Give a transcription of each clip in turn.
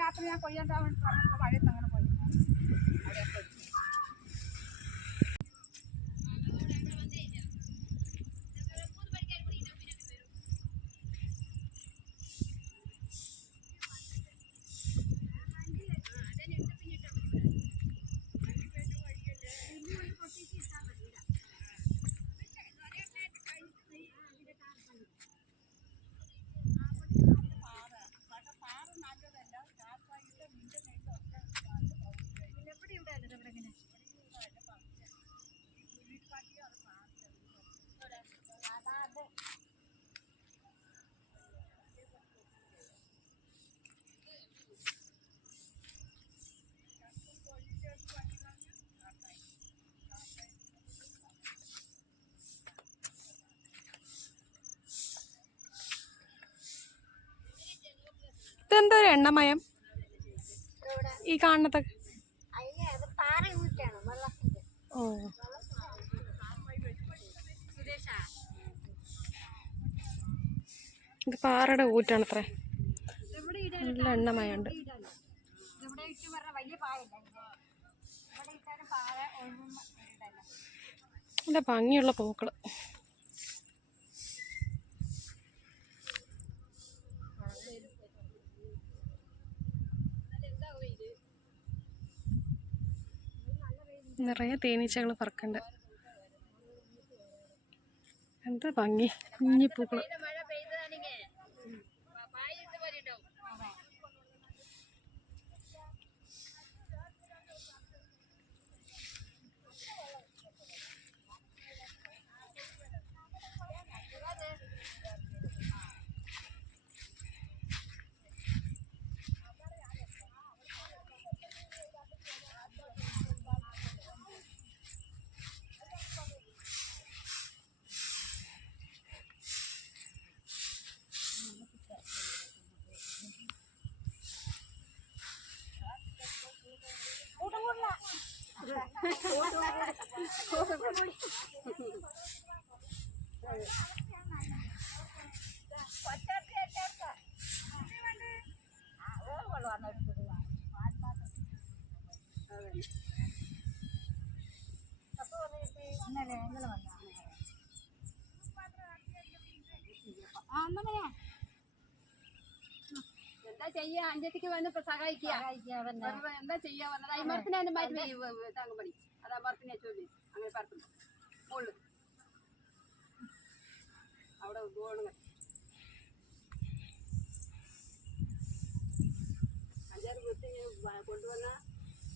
രാത്രി ഞാൻ കൊയ്യാൻ മഴയത്ത് അങ്ങനെ പോയി. ഇതെന്തോ ഒരു എണ്ണമയം ഈ കാണുന്നതൊക്കെ. ഓ, ഇത് പാറയുടെ ഊറ്റാണത്രേ. നല്ല എണ്ണമയുണ്ട്. നല്ല ഭംഗിയുള്ള പൂക്കള്. നിറയെ തേനീച്ചകൾ പറക്കുന്നുണ്ട്. എന്താ ഭംഗി കുഞ്ഞിപ്പൂക്കള്. എന്താ ചെയ്യാ അഞ്ചത്തേക്ക് വന്ന് സഹായിക്കുക എന്താ ചെയ്യാ പറഞ്ഞത് അയ്മരത്തിനെ മാറ്റി താങ്ങും പണി അത് അമർത്തിനെ ചൊല്ലി അങ്ങനെ പറക്കുന്നു മുകളിൽ അവിടെ പോകണം അഞ്ചാറ് വീട്ടിൽ കൊണ്ടുവന്ന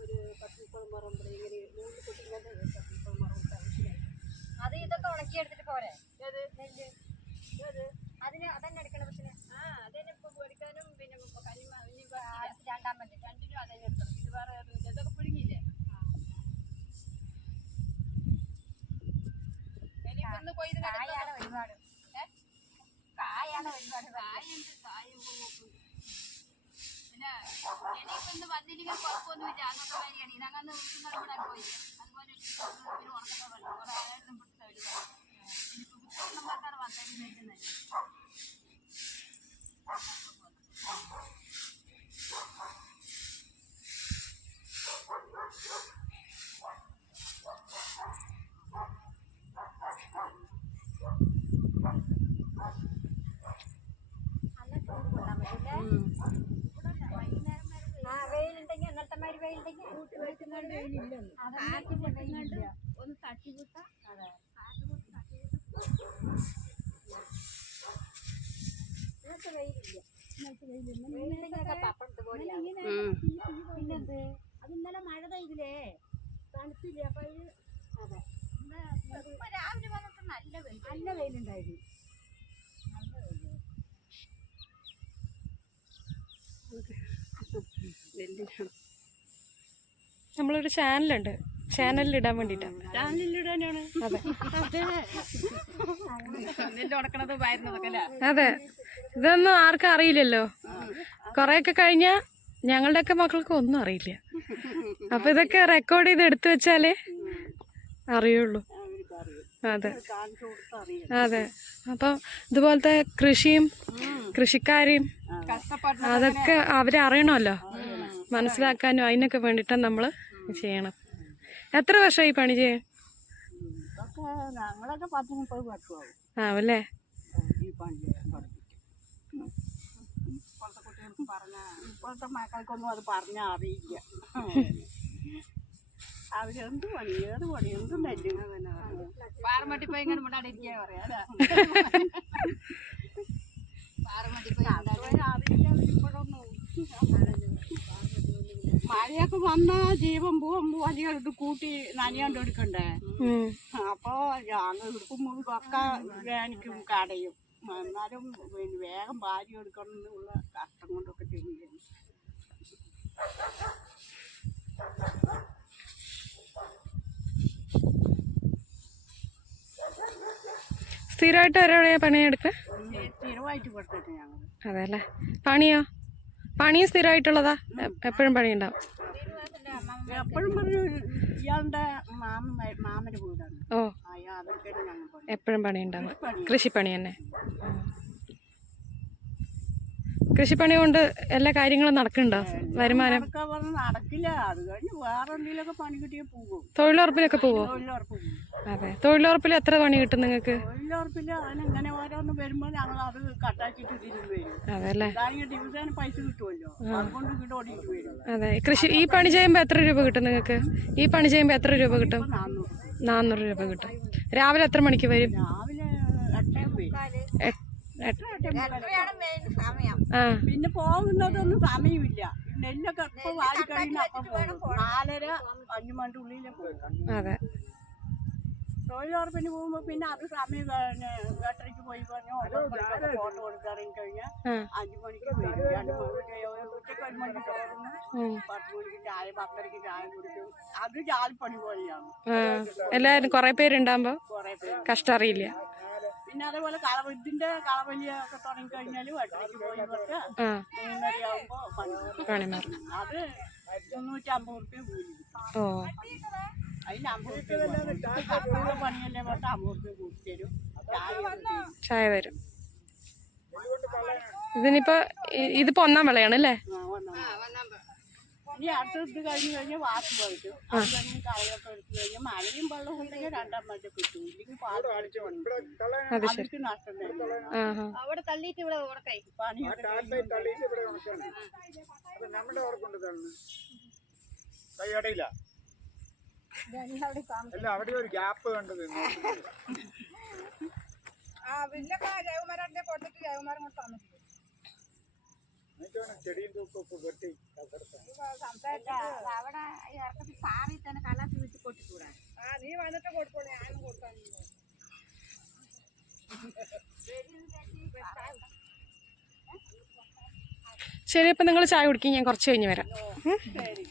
ഒരു 10-30 മരം ഇങ്ങനെ 3 കുട്ടികളുടെ 10-30 മരം അത് ഇതൊക്കെ ഉണക്കിയെടുത്തിട്ട് പോരെ ഏത് നെല്ല് ഏത് അതിന് അതന്നെ എടുക്കണ പ്രശ്നം അതന്നെ ഇപ്പൊ പൊടിക്കാനും പിന്നെ രണ്ടാം മതി രണ്ടിനും അതന്നെ എടുക്കണം പിന്നെ വേറെ ഇതൊക്കെ പുഴുങ്ങിയില്ലേ ഇനിയിപ്പൊന്ന് കൊയ്ത് കായാണ് ഒരുപാട് കായാണ് ഒരുപാട് കായുണ്ട് കായും പിന്നെ ഇനിയിപ്പോ ഇന്ന് വന്നില്ലെങ്കിൽ കുഴപ്പമൊന്നുമില്ല അന്നത്തെ കാര്യമാണ് ഇതങ്ങനെ വിളിക്കുന്നവിടെ പോയി അതുപോലെ പിന്നെ ഉണക്കുന്ന വെള്ളം കുറെ ആയാലും പിടിച്ച ഒരു ഇനിയിപ്പോ പുസ്തകന്മാർക്കാണ് വന്നതിന് വേണ്ടുന്നത് വെയിലുണ്ടെങ്കിൽ എന്നത്തമാര് വെയിലുണ്ടെങ്കിൽ ഒന്ന് തട്ടിവിട്ട അതെ ഇന്നത്തെ വെയിലില്ല പിന്നെന്ത് അത് ഇന്നലെ മഴ പെയ്തില്ലേ തണുത്തില്ലേ അപ്പൊ അതെ രാവിലെ വന്നിട്ട് നല്ല വെയിലുണ്ടായിരുന്നു നമ്മളൊരു ചാനലുണ്ട് ചാനലിൽ ഇടാൻ വേണ്ടിട്ടാണ് ചാനലിലിടാനാണ് അതെ നെല്ല് ഉണക്കണത് വായിരുന്നതൊക്കെ അതെ ഇതൊന്നും ആർക്കും അറിയില്ലല്ലോ കൊറേയൊക്കെ കഴിഞ്ഞാ ഞങ്ങളുടെയൊക്കെ മക്കൾക്ക് ഒന്നും അറിയില്ല അപ്പൊ ഇതൊക്കെ റെക്കോർഡ് ചെയ്ത് എടുത്തു വെച്ചാലേ അറിയുള്ളൂ അതെ അതെ അപ്പം ഇതുപോലത്തെ കൃഷിയും കൃഷിക്കാരെയും അതൊക്കെ അവരെ അറിയണമല്ലോ മനസ്സിലാക്കാനും അതിനൊക്കെ വേണ്ടിയിട്ടാണ് നമ്മൾ ചെയ്യണം. എത്ര വർഷമായി പണി ചെയ്യാൻ? ആവല്ലേ. ഇപ്പോഴത്തെ മക്കൾക്കൊന്നും അത് പറഞ്ഞാൽ അറിയില്ല. അവരെന്ത് പണി ഏത് പണി എന്തും നെല്ല് പാറമട്ടിപ്പോയി ഇങ്ങനെ മുണ്ടാടിരിക്കുക പറയാ ഇപ്പോഴൊന്നും മഴയൊക്കെ വന്ന ജീവൻ പൂവൻ അധികം ഇത് കൂട്ടി നനയാണ്ട് എടുക്കണ്ടേ. അപ്പൊ ഞങ്ങൾ ഇടുക്കും മുഴുവൊക്കെ വേനിക്കും കടയും. എന്നാലും വേഗം ഭാര്യ എടുക്കണം എന്നുള്ള കഷ്ടം കൊണ്ടൊക്കെ ചെയ്യുകയാണ്. സ്ഥിരമായിട്ട് ഒരാളെയാ പണിയെടുക്കുക? സ്ഥിരമായിട്ട് കൊടുത്തിട്ട് ഞങ്ങൾ. അതെ അല്ലേ. പണിയോ? പണിയും സ്ഥിരമായിട്ടുള്ളതാ? എപ്പോഴും പണിയുണ്ടാവും? എപ്പോഴും പറഞ്ഞു ഇയാളുടെ മാമന്റെ വീടാണ്. ഓ, എപ്പോഴും പണിയുണ്ടാവും. കൃഷിപ്പണി തന്നെ. കൃഷിപ്പണി കൊണ്ട് എല്ലാ കാര്യങ്ങളും നടക്കുന്നുണ്ടോ? വരുമാനം നടക്കില്ല. അത് കഴിഞ്ഞ് വേറെ എന്തെങ്കിലുമൊക്കെ പണി കിട്ടിയേ പോകും. തൊഴിലുറപ്പിലൊക്കെ പോവോ? അതെ. തൊഴിലുറപ്പിൽ എത്ര പണി കിട്ടും നിങ്ങൾക്ക്? തൊഴിലുറപ്പില് അതിനിങ്ങനെ ഓരോന്ന് വരുമ്പോൾ ഞങ്ങൾ അത് കട്ടാക്കിട്ട് തിരിച്ചു വരും. അതല്ലേ. ദിവസം പൈസ കിട്ടുമല്ലോ, അതുകൊണ്ട് വീട് ഓടിയിട്ട് വരും. അതെ. കൃഷി ഈ പണി ചെയ്യുമ്പോൾ എത്ര രൂപ കിട്ടും നിങ്ങൾക്ക്? ഈ പണി ചെയ്യുമ്പോൾ എത്ര രൂപ കിട്ടും? 400 രൂപ കിട്ടും. രാവിലെ എത്ര മണിക്ക് വരും? രാവിലെ ആ പിന്നെ പോകുന്നതൊന്നും സമയമില്ല. നെല്ലൊക്കെ എപ്പോൾ വാരി കഴിയുന്ന അപ്പം പോകും. 4:30 5 മണിന്റെ ഉള്ളിൽ പോകും. അതെ. തൊഴിലുറപ്പിന് പോകുമ്പോ പിന്നെ അത് സമയം 8:30 പോയി പറഞ്ഞോ ഫോട്ടോ കൊടുക്കാറിങ് കഴിഞ്ഞാൽ 5 മണിക്ക് വരും. 2 മണിക്ക് ഉച്ചക്ക് 1 മണിക്ക് ചോറുന്നു, 10 മണിക്ക് ചായ, 10:30 ചായ കുടിക്കും. അത് ജാലിപ്പണി പോലെയാണ്. എല്ലാരും കൊറേ പേരുണ്ടാകുമ്പോ കുറെ പേര് കഷ്ടം അറിയില്ല. പിന്നെ അതേപോലെ ഇതിന്റെ കളവലിയൊക്കെ തുടങ്ങി കഴിഞ്ഞാല് 8:30 പോയി ഇവർക്ക് 3:30 ആകുമ്പോ പണി മാറും. അത് 350 റുപ്യ കൂലി. ഓ അതിന് 50 റുപ്യ പണിയല്ലേ പറഞ്ഞാൽ 50 റുപ്യ കൂട്ടി തരും. ചായ തരും. ഇതിനിപ്പോ ഇതിപ്പോ 1-ാം വിളയാണ് അല്ലേ? ഇനി അടുത്ത ഇത് കഴിഞ്ഞ് കഴിഞ്ഞാൽ വാക്ക് പോയിട്ടു. അത് കഴിഞ്ഞ് കളയൊക്കെ എടുത്തു കഴിഞ്ഞാൽ മഴയും വെള്ളം ഉണ്ടെങ്കിൽ 2 മറ്റേ കിട്ടും. ഇല്ലെങ്കിൽ പാട് കളിച്ച് അവർക്ക് നഷ്ടം വരും. അവിടെ തള്ളിയിട്ട് ഇവിടെ ഉറക്കായി പണിയൊക്കെ അവിടെ ഒരു ഗ്യാപ്പ് കണ്ടത് ചെടിയും തൂക്കൊക്കെ വെട്ടി അവിടെ ഇറക്കത്തിൽ പാറി തന്നെ കലാസ് വെച്ച് കൊട്ടിക്കൂടാ. നീ വന്നിട്ട് കൊടുത്തോളൂ, ഞാനും കൊടുക്കാൻ. ശരി, അപ്പൊ നിങ്ങൾ ചായ കുടിക്കും, ഞാൻ കുറച്ച് കഴിഞ്ഞ് വരാം. ശരി.